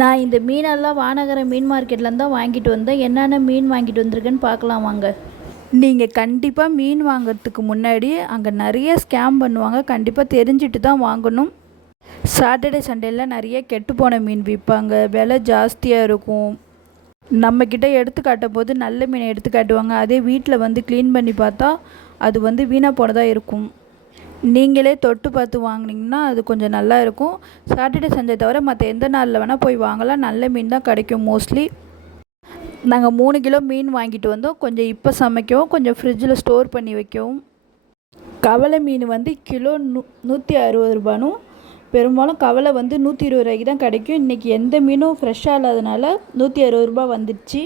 நான் இந்த மீனெல்லாம் வானகரம் மீன் மார்க்கெட்லேருந்து தான் வாங்கிட்டு வந்தேன். என்னென்ன மீன் வாங்கிட்டு வந்திருக்கேன்னு பார்க்கலாம் வாங்க. நீங்கள் கண்டிப்பாக மீன் வாங்குறதுக்கு முன்னாடி அங்கே நிறைய ஸ்கேம் பண்ணுவாங்க. கண்டிப்பாக தெரிஞ்சுட்டு தான் வாங்கணும். சாட்டர்டே சண்டேல நிறைய கெட்டுப்போன மீன் விற்பாங்க. விலை ஜாஸ்தியாக இருக்கும். நம்மக்கிட்ட எடுத்து காட்டும் போது நல்ல மீனை எடுத்து காட்டுவாங்க. அதே வீட்டில் வந்து க்ளீன் பண்ணி பார்த்தா அது வந்து வீணாக போனதாக இருக்கும். நீங்களே தொட்டு பார்த்து வாங்கினீங்கன்னா அது கொஞ்சம் நல்லா இருக்கும். சாட்டர்டே சண்டே தவிர மற்ற எந்த நாளில் வேணால் போய் வாங்கலாம். நல்ல மீன் தான் கிடைக்கும் மோஸ்ட்லி. நாங்கள் 3 கிலோ மீன் வாங்கிட்டு வந்தோம். கொஞ்சம் இப்போ சமைக்கவும், கொஞ்சம் ஃப்ரிட்ஜில் ஸ்டோர் பண்ணி வைக்கவும். கவலை மீன் வந்து கிலோ 160 ரூபானும், பெரும்பாலும் கவலை வந்து 120 ரூபாய்க்கு தான் கிடைக்கும். இன்றைக்கி எந்த மீனும் ஃப்ரெஷ்ஷாக இல்லாதனால 160 ரூபா வந்துடுச்சு.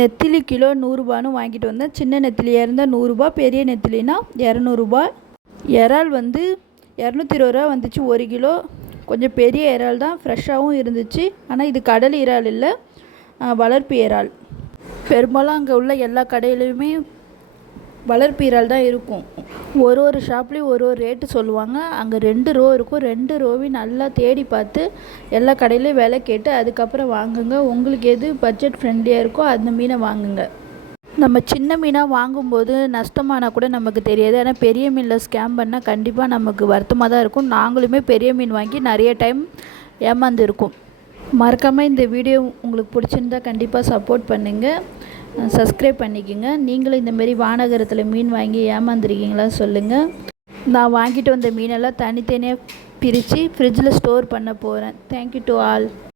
நெத்திலி கிலோ 100 ரூபான்னு வாங்கிட்டு வந்தேன். சின்ன நெத்திலியாக இருந்தால் 100 ரூபா, பெரிய நெத்திலினா 200 ரூபா. இறால் வந்து 220 ரூபா வந்துச்சு 1 கிலோ. கொஞ்சம் பெரிய இறால் தான், ஃப்ரெஷ்ஷாகவும் இருந்துச்சு. ஆனால் இது கடல் இறால் இல்லை, வளர்ப்பு இறால். பெரும்பாலும் அங்கே உள்ள எல்லா கடையிலையுமே வளர்ப்பு இறால் தான் இருக்கும். ஒரு ஷாப்லேயும் ஒரு ரேட்டு சொல்லுவாங்க. அங்கே 2 ரோ இருக்கும். 2 ரோவையும் நல்லா தேடி பார்த்து எல்லா கடையிலையும் விலை கேட்டு அதுக்கப்புறம் வாங்குங்க. உங்களுக்கு எது பட்ஜெட் ஃப்ரெண்ட்லியாக இருக்கோ அந்த மீனை வாங்குங்க. நம்ம சின்ன மீனாக வாங்கும்போது நஷ்டமானால் கூட நமக்கு தெரியாது. ஆனால் பெரிய மீனில் ஸ்கேம் பண்ணால் கண்டிப்பாக நமக்கு வருத்தமாக தான் இருக்கும். நாங்களுமே பெரிய மீன் வாங்கி நிறைய டைம் ஏமாந்துருக்கோம். மறக்காமல் இந்த வீடியோ உங்களுக்கு பிடிச்சிருந்தா கண்டிப்பாக சப்போர்ட் பண்ணுங்கள், சப்ஸ்கிரைப் பண்ணிக்கோங்க. நீங்களும் இந்தமாரி வானகரத்தில் மீன் வாங்கி ஏமாந்துருக்கீங்களா சொல்லுங்கள். நான் வாங்கிட்டு வந்த மீனெல்லாம் தனித்தனியாக பிரித்து ஃப்ரிட்ஜில் ஸ்டோர் பண்ண போகிறேன். Thank you to all.